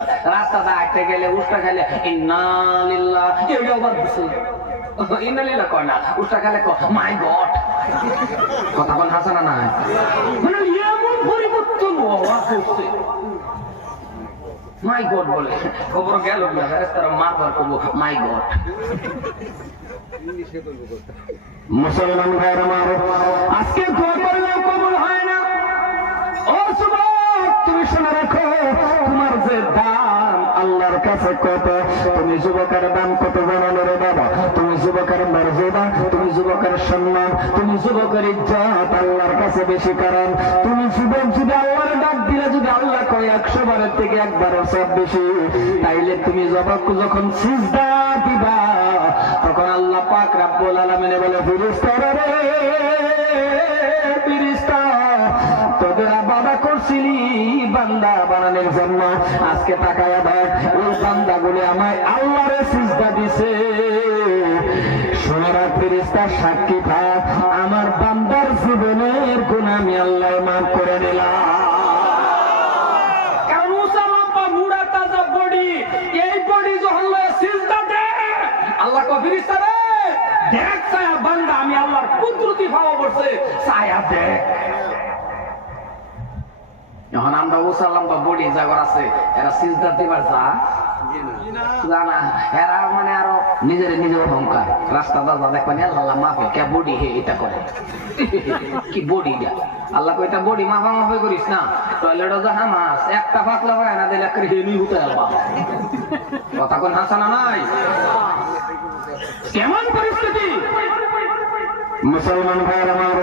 রাস্তাটা হাঁটতে গেলে উষ্টা খেলে ইন্না লিল্লাহ এটাও বাদ দিছে ইন্না লিল্লাহ কয় না উষ্টা খেলে মাই গড কথা বল হাসানা না মানে এমন পরিবর্তন হওয়া করছে মাই গড বলে খবর গেল না তারা মারবার করবো মাই গড মুসলমান ভাইয়ের আমার আজকে দোয়া করলেও কবুল হয় না ও যুবক তুমি শুনে রাখো তোমার যে দান আল্লাহর কাছে কত তুমি যুবকের দান কত জানালো রে বাবা তুমি যুবকের মর্যাদা তুমি যুবকের সম্মান তুমি যুবকের ইজ্জত আল্লাহর কাছে বেশি কারণ তুমি যুবক যদি আল্লাহর ডাক দিলে যদি আল্লাহ কয় 100 বারের থেকে একবারও সব বেশি তাইলে তুমি যুবক যখন সিজদা দিবা তখন আল্লাহ পাক রব্বুল আলামিন বলে ফেরেশতারা রে ফেরেশতা তোদের বাবা করছিলি বান্দা বানানোর জন্য আজকে তাকায়া দেখ ওই বান্দাগুলি আমায় আল্লাহরে সিজদা দিছে শুনে রাখ ফেরেশতা সাক্ষী থাক আমার বান্দার জীবনের গুনাহ আমি আল্লাহ মাফ করে দিলাম কারণ মুসালম্পা মুড়া তাজা বডি এই বডি যখন সিজদা দেয় আল্লাহ কো ফেরেশতা রে দেখ ছায়া বান্দা আমি আল্লাহর কুদরতি ভাব করছে ছায়া দেখ যখন আমরা উসালাম বা বডি জাগর আছে এরা সিজদা দিবার জানা এরা মানে আরো নিজের নিজের অহংকার রাস্তা দাদা দেখবেন আল্লাহ মাফে কে বডি হে এটা করে কি বডি দিয়া আল্লাহ কইটা বডি মাফা মাফে করিস না টয়লেটে যা হামাস একটা পাতলা হয় না দিলে একটা হেলি উঠে যাবা কথা কোন হাসানা নাই কেমন পরিস্থিতি মুসলমান ভাইয়ের আমার